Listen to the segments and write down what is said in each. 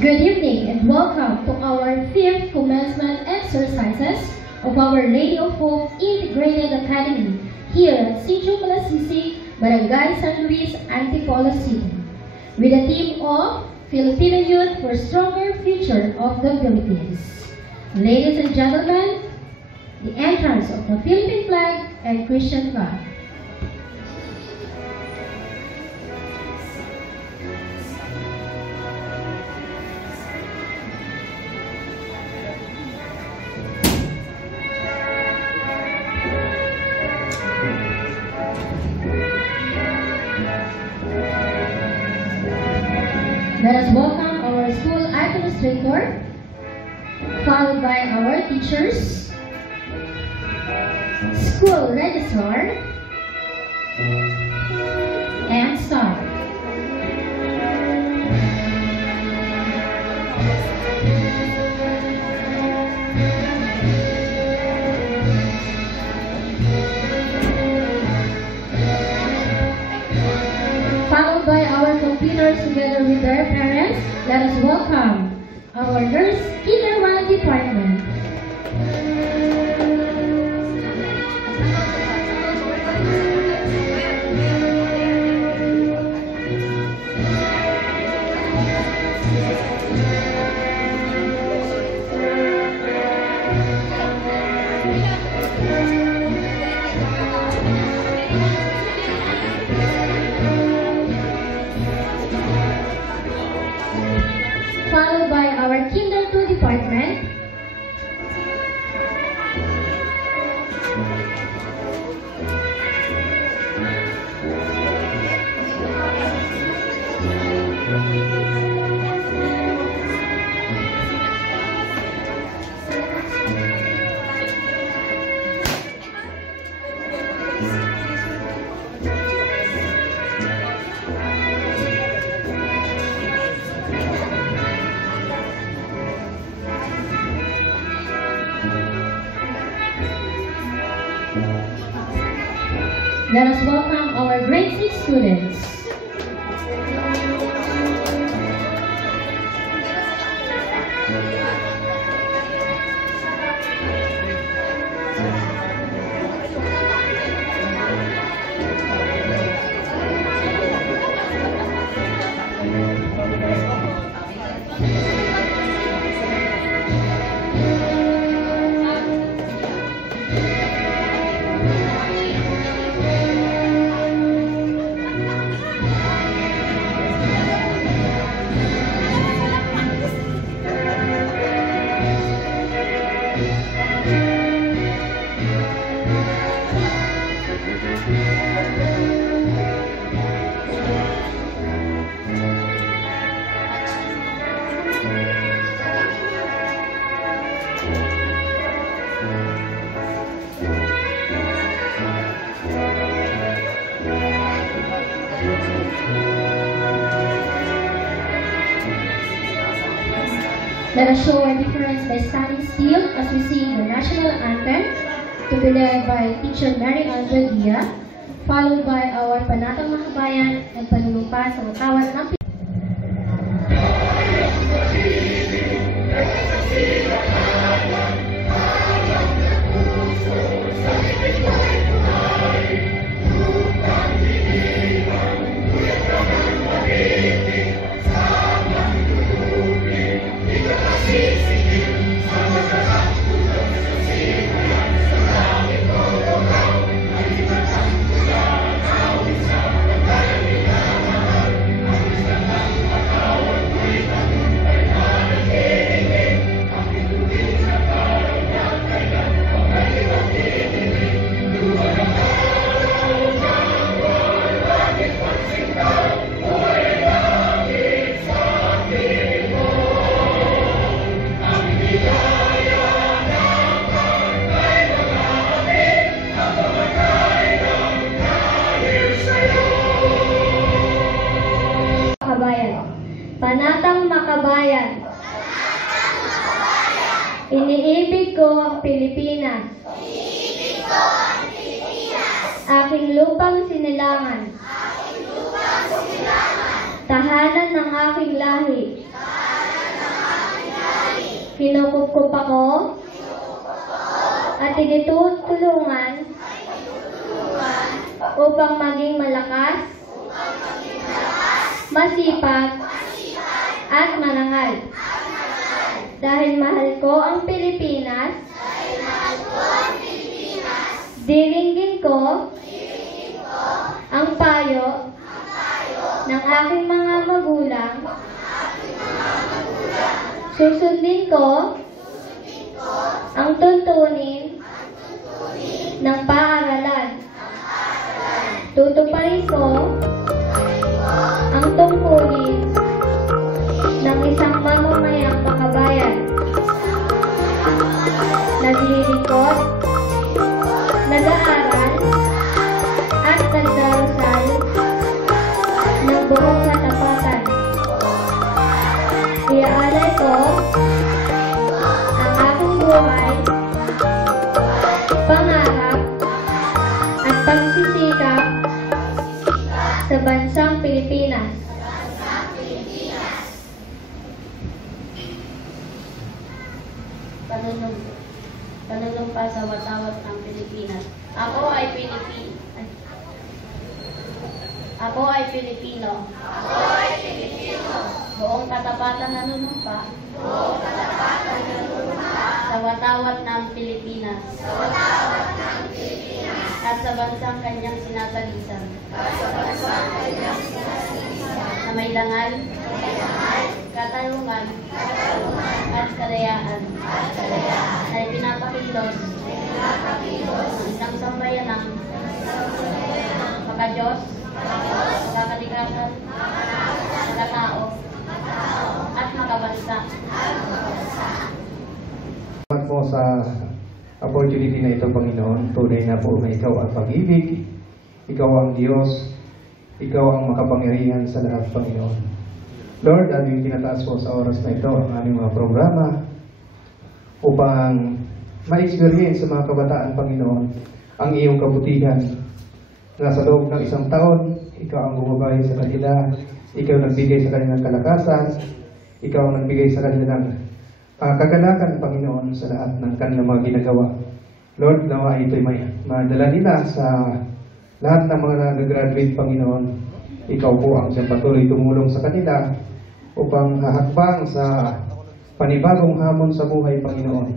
Good evening and welcome to our 5th commencement exercises of Our Lady of Hope Integrated Academy here at Sitio Malasisi, Barangay San Luis, Antipolo City, with the theme of Filipino Youth for Stronger Future of the Philippines. Ladies and gentlemen, the entrance of the Philippine flag and Christian flag. Let us welcome our school administrator, followed by our teachers, school registrar, and staff. Followed by our computers together with their parents, let us welcome our nurse kindergarten department. Followed by our Kinder 2 department. Let us welcome our grade 6 students. Let us show our difference by standing still as we sing the national anthem, to be led by Teacher Mary Angel Dia, followed by our Panatang Makabayan and Panunumpa sa Watawat ng Panatang Makabayan. Iniibig ko ang Pilipinas. Aking lupang sinilangan. Tahanan ng aking lahi. Kinukup ako at tinutulungan upang maging malakas, masipag, at manangal. Dahil mahal ko ang Pilipinas, diringgin ko ang payo ng aking mga magulang, susundin ko ang tuntunin ng paaralan, tutuparin ko ang tungkulin ng isang mamamayang makabayan, naglilingkod, nag-aaral, at nagdarasal ng buong katapatan. Iaalay ko ang aking buhay, pangarap, at pagsisikap sa bansang Pilipinas. Panunumpa sa watawat ng Pilipinas. Ako ay Pilipino. Buong katapatan nanunumpa. Sa watawat ng Pilipinas. At sa bansang kanyang sinasalisan. Na may dangal, katarungan, at kalayaan. Ay pinapakilos ng isang sambayanang maka-Diyos, makakalikasan, makatao, at makabansa. Salamat po sa opportunity na ito, Panginoon. Tunay na po na Ikaw ang pag-ibig, Ikaw ang Diyos, Ikaw ang makapangyarihan sa lahat, Panginoon. Lord, aming tinataas po sa oras na ito ang aming mga programa upang ma-experience sa mga kabataan, Panginoon, ang iyong kabutihan. Na sa loob ng isang taon, ikaw ang bumabay sa kanila, ikaw nagbigay sa kanilang kalakasan, ikaw ang nagbigay sa kanilang kagalakan, Panginoon, sa lahat ng kanilang mga ginagawa. Lord, nawa ito'y may madala nila sa lahat ng mga nag-graduate, Panginoon. Ikaw po ang siyang patuloy tumulong sa kanila upang hahakbang sa panibagong hamon sa buhay, Panginoon.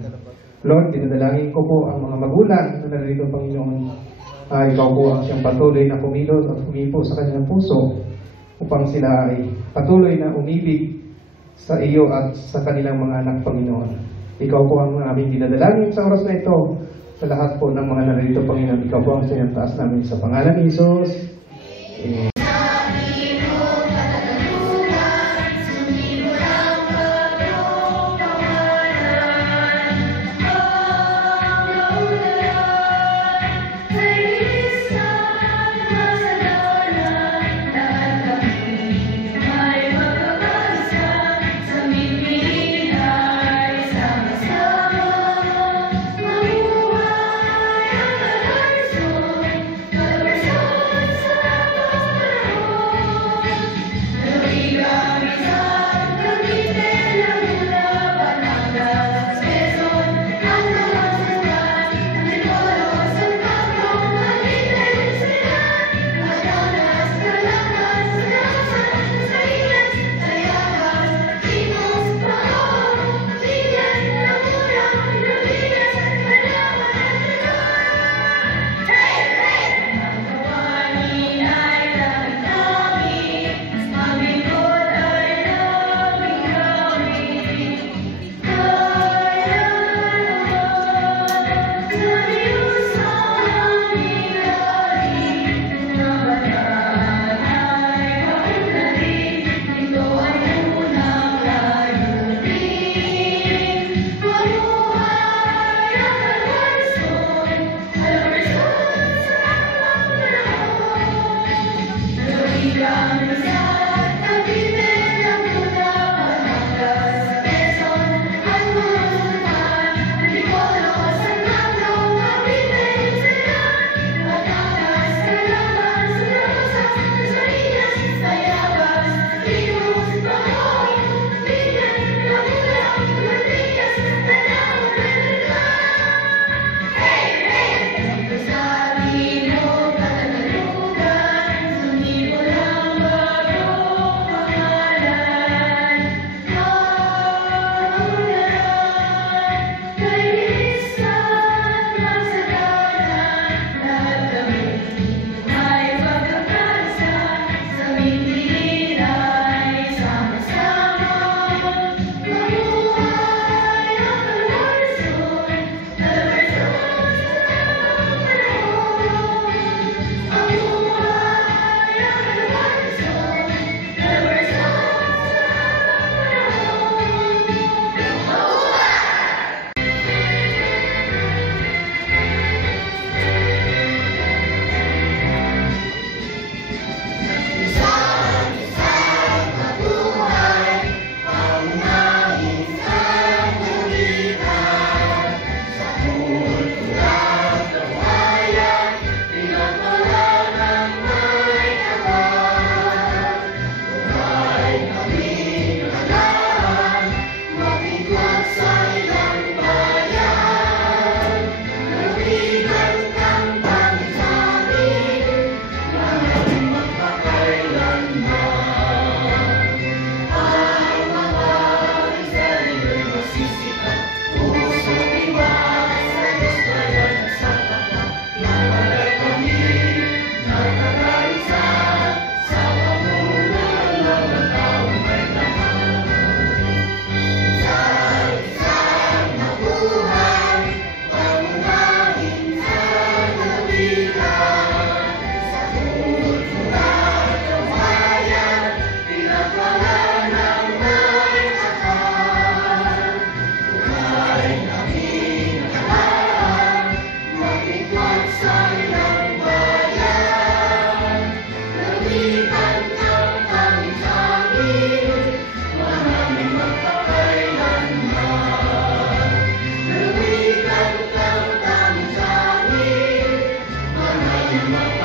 Lord, dinadalangin ko po ang mga magulang na narito, Panginoon. Ikaw po ang siyang patuloy na kumilot at humipo sa kanilang puso upang sila ay patuloy na umibig sa iyo at sa kanilang mga anak, Panginoon. Ikaw po ang aming dinadalangin sa oras na ito sa lahat po ng mga narito, Panginoon. Ikaw po ang sinantaas namin sa pangalan ni Jesus. Amen. Panginoon.